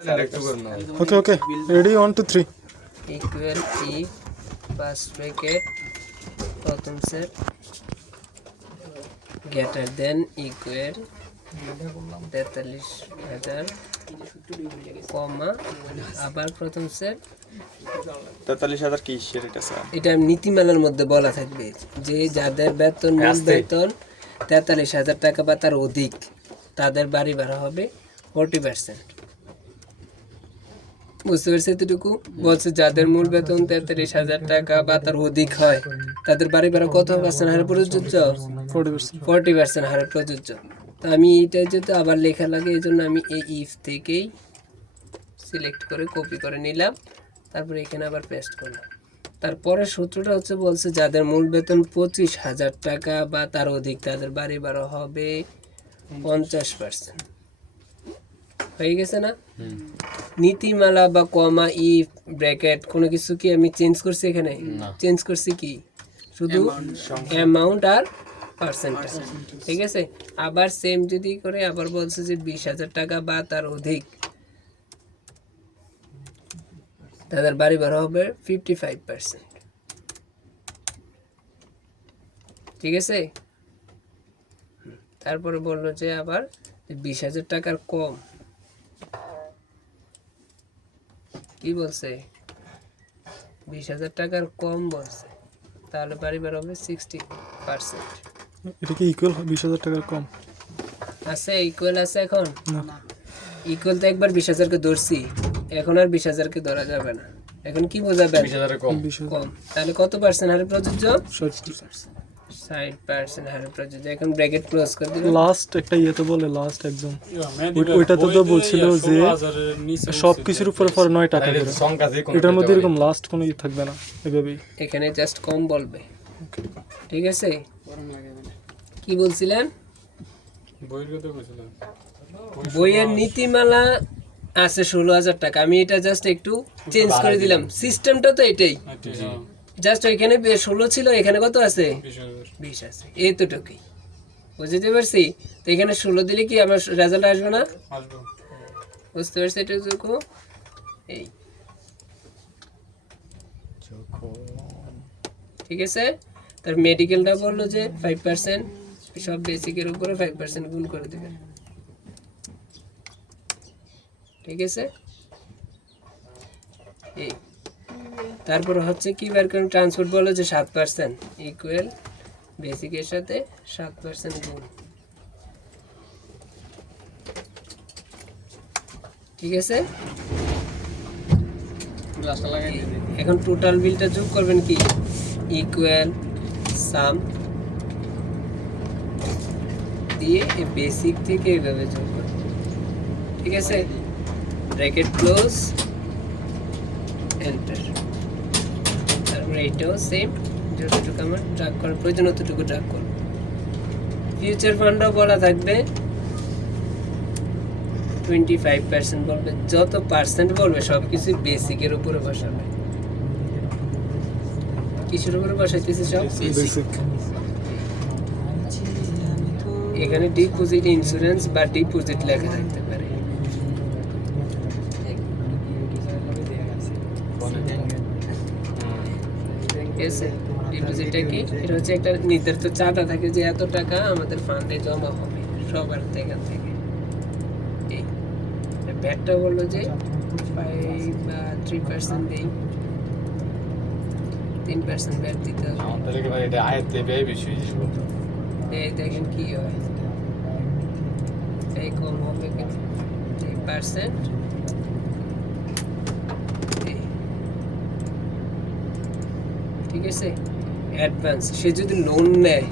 Okay. Ready? 1, 2, 3. Equal ই first bracket প্রথম set greater than equal 43,000 কমা আবার প্রথম সেট 43,000 কি সেটা স্যার? এটা নীতিমালার মধ্যে বলা থাকবে যে যাদের বেতন মূল বেতন 43,000 টাকা বা তার অধিক তাদের বাড়ি ভাড়া হবে 40%। বুঝতে পারছি এতটুকু? বলছে যাদের মূল বেতন 43,000 টাকা বা তার অধিক হয় তাদের বাড়ি ভাড়া কত পার্সেন্ট হারে প্রযোজ্য? 40% হারে প্রযোজ্য। তো আমি এটা যেহেতু আবার লেখা লাগে এই জন্য আমি এই ইফ থেকেই সিলেক্ট করে কপি করে নিলাম, তারপরে এখানে আবার পেস্ট করলাম। তারপরে সূত্রটা হচ্ছে বলছে যাদের মূল বেতন 25,000 টাকা বা তার অধিক তাদের বাড়ি ভাড়া হবে 50%। হয়ে গেছে না? নীতিমালা বা কমা ইফ ব্র্যাকেট কোনো কিছু কি আমি চেঞ্জ করছি এখানে? চেঞ্জ করছি কি? শুধু অ্যামাউন্ট আর পার্সেন্টেজ। ঠিক আছে, আবার সেম যদি করে আবার বলছে যে 20,000 টাকা বা তার অধিক তাদের বাড়ি ভাড়া হবে 55%। ঠিক আছে, তারপরে বললো যে আবার 20,000 টাকার কম, কি বলছে? 20,000 টাকার কম বলছে, তাহলে বাড়ি ভাড়া হবে 60%। এটা কি ইকুয়াল 20,000 টাকার কম? আছে ইকুয়াল আছে এখন? ইকুয়াল তো একবার 20,000 কে ধরছি, এখন আর 20,000 কে ধরা যাবে না। এখন কি বোঝাবেন? 20,000 কম। কম, তাহলে কত পার্সেন্ট হারে প্রযোজ্য? 60% হারে প্রযোজ্য। এখন ব্র্যাকেট ক্লোজ করে দিবেন। লাস্ট একটা ইয়েতে বলে লাস্ট একদম ওইটাতে তো বলছিল যে সব কিছুর উপরে পর 9 টাকা করে। এটার মধ্যে এরকম লাস্ট কোনো ই থাকবে না, এভাবেই এখানে জাস্ট কম বলবে। ঠিক আছে, কি বলছিলেন? বইয়ের নীতিমালা আছে 16,000 টাকা, আমি এটা জাস্ট একটু চেঞ্জ করে দিলাম। সিস্টেমটা তো এটাই, জাস্ট ওইখানে 16 ছিল, এখানে কত আছে? 20 আছে, এতটুকুই। বুঝতে পারছি? তো এখানে 16 দিলে কি আমার রেজাল্ট আসবে না? বুঝতে পারছি এটুকু? এই ঠিক আছে। তার মেডিকেলটা বললো যে 5%, সব বেসিকের উপরে 5% গুণ করে দেবেন। ঠিক আছে, এই তারপর হচ্ছে কি বের করেন? ট্রান্সপোর্ট বলো যে 7% ইকুয়াল বেসিকের সাথে 7% গুণ। ঠিক আছে, এখন টোটাল বিলটা যোগ করবেন কি? ইকুয়াল সাম দিয়ে এই বেসিক থেকে এইভাবে যোগ করবেন। ঠিক আছে, ব্র্যাকেট ক্লোজ, এন্টার। তারপরে এইটাও সেম, যতটুকু আমার ট্র্যাক করার প্রয়োজন ততটুকু ট্র্যাক করব। ফিউচার ফান্ডও বলা থাকবে 25% বলবে, যত পার্সেন্ট বলবে সব কিছু বেসিকের উপরে বসাবে। কিসের উপরে বসাইতেছি? সব বেসিক। এখানে ডিপোজিট ইন্স্যুরেন্স বা ডিপোজিট লেখা থাকতে পারে। ডিপোজিটটা কি? এটা হচ্ছে একটা নির্ধারিত চাঁদা থাকে যে এত টাকা আমাদের ফান্ডে জমা হবে সবার থেকে। এই ব্যাটটা বললো যে 5 বা 3% দেই, 3% ব্যাট দিতে হবে। আমাদের কি ভাই এটা আয়াতে ব্যয় বেশি হয়ে যাবে। এই দেখেন কি হয়, এই কম হবে কিন্তু 3%। ঠিক আছে, অ্যাডভান্স সে যদি লোন নেয়